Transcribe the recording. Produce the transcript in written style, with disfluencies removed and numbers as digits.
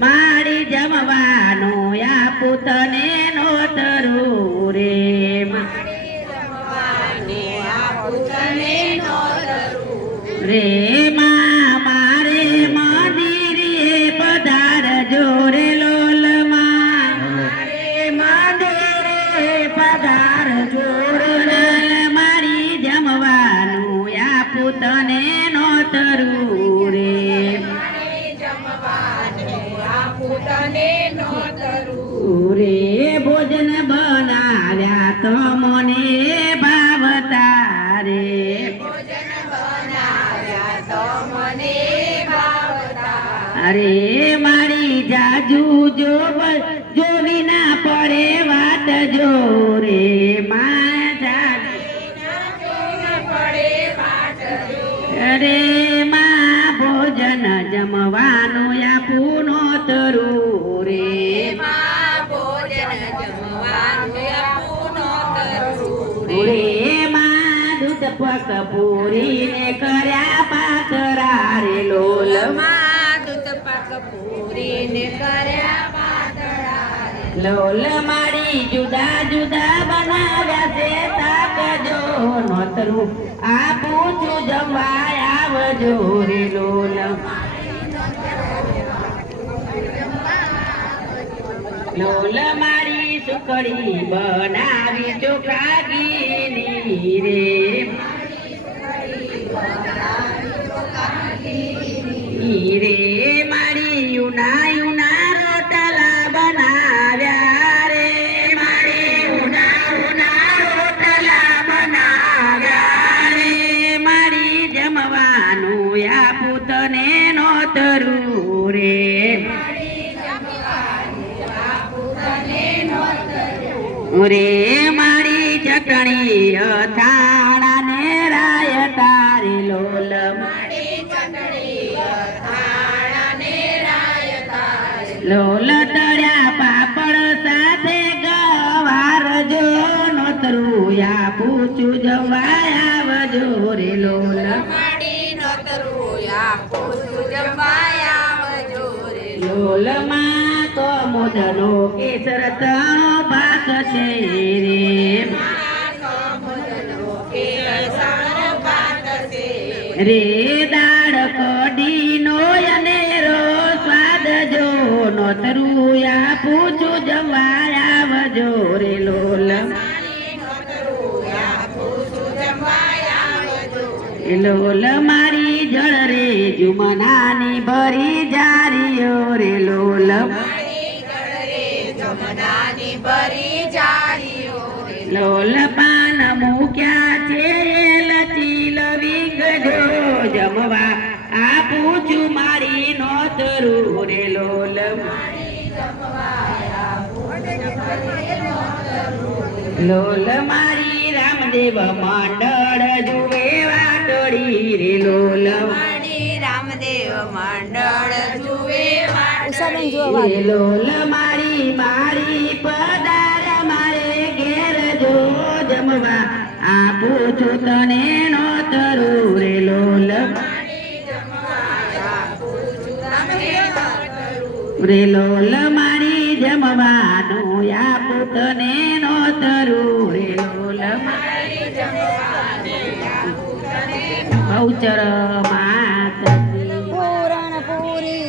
મારી જમવાનું આપું તને નોતરું રે રે મારે મંદિરે પધારજો રે લોલમાં મંદિરે પધારજો રે મારી જમવાનું આપું તને નોતરું રે રે ભોજન બનાવ્યા તો મને ભાવતા રે અરે મારી જાજુ જોવી ના પડે વાત જો રે અરે માં ભોજન જમવાનું આપું નોતરું રે દૂધ પક પૂરીને કર્યા પાતરા રે લોલ મારી જુદા જુદા બનાવ્યા છે તાકજો નોતરું આપું છું જમવા આવજો રે લોલ લોલ મારી સુકડી બનાવી ચોખા ઘીની રે રે મારી યુના રોટલા બનાવ્યા રે મારી યુના રોટલા બનાવ્યા રે મારી જમવાનું આપું તને નોતરું રે રે મારી ચટણી અથાણા ને રાયતા રે લોલ લોલ તળ્યા પાપડ સાથે ગવાર જો નોતરું આપું છું જવા આવજો રે લોલ લોલ માં તો મોદનો કેસર તણો ભાગ છે રે દાળ કઢીનો અનેરો સ્વાદ જો નોતરું આપું છું જમવા આવજો રે લોલ લોલ મારી જળ રે જુમનાની ભરી જારીઓ રે લોલ લોલ પાન મૂક્યા છે લચીલ વિંગજો જમવા આપું છું મારી નોતરું રે લોલ લોલ મારી રામદેવ મંડળ જુએ વાટડી રે લોલ લોલ મારી પદાર મારે ઘેર જો જમવા આપું છું તને નોતરું રે લોલ રે લોલ મારી જમવાનું આપું તને નોતરું રે લોલ બહુચર માત પૂરણ પૂરી